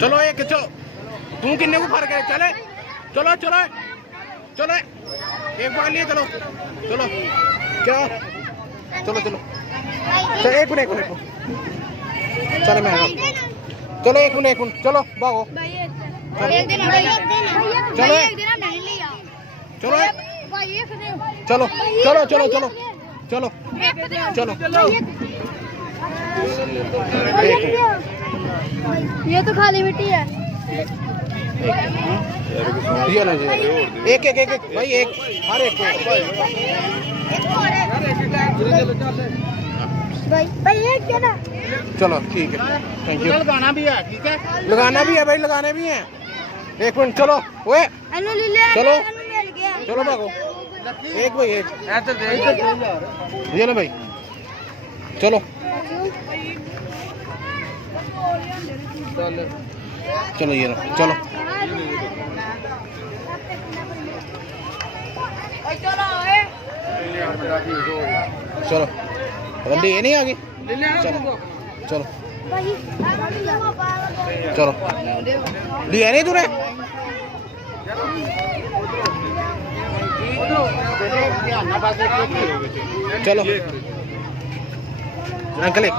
चलो एक चलो तू किन्ने को फर्क है चले चलो चलो चलो एक बार लिए चलो चलो क्या चलो चलो चलो एक मिनट चलो मैं चलो एक मिनट चलो भागो चलो चलो चलो चलो चलो चलो चलो चलो ये तो खाली मिट्टी है। ये ना एक एक एक भाई एक हर एक भाई एक ना। चलो ठीक है थैंक यू। लगाना भी है ठीक है लगाना भी है भाई लगाने भी हैं एक मिनट चलो ओए चलो चलो भागो एक भाई एक ये लो भाई चलो चलो ये लो चलो चलो रंडी ये नहीं आ गई चलो चलो चलो लिया नहीं तूने चलो अंकल एक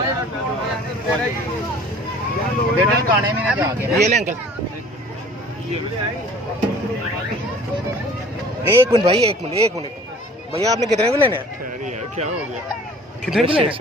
ये ले अंकल एक मिनट भाई एक मिनट भैया आपने कितने को लेने हैं क्या हो गया कितने को लेने हैं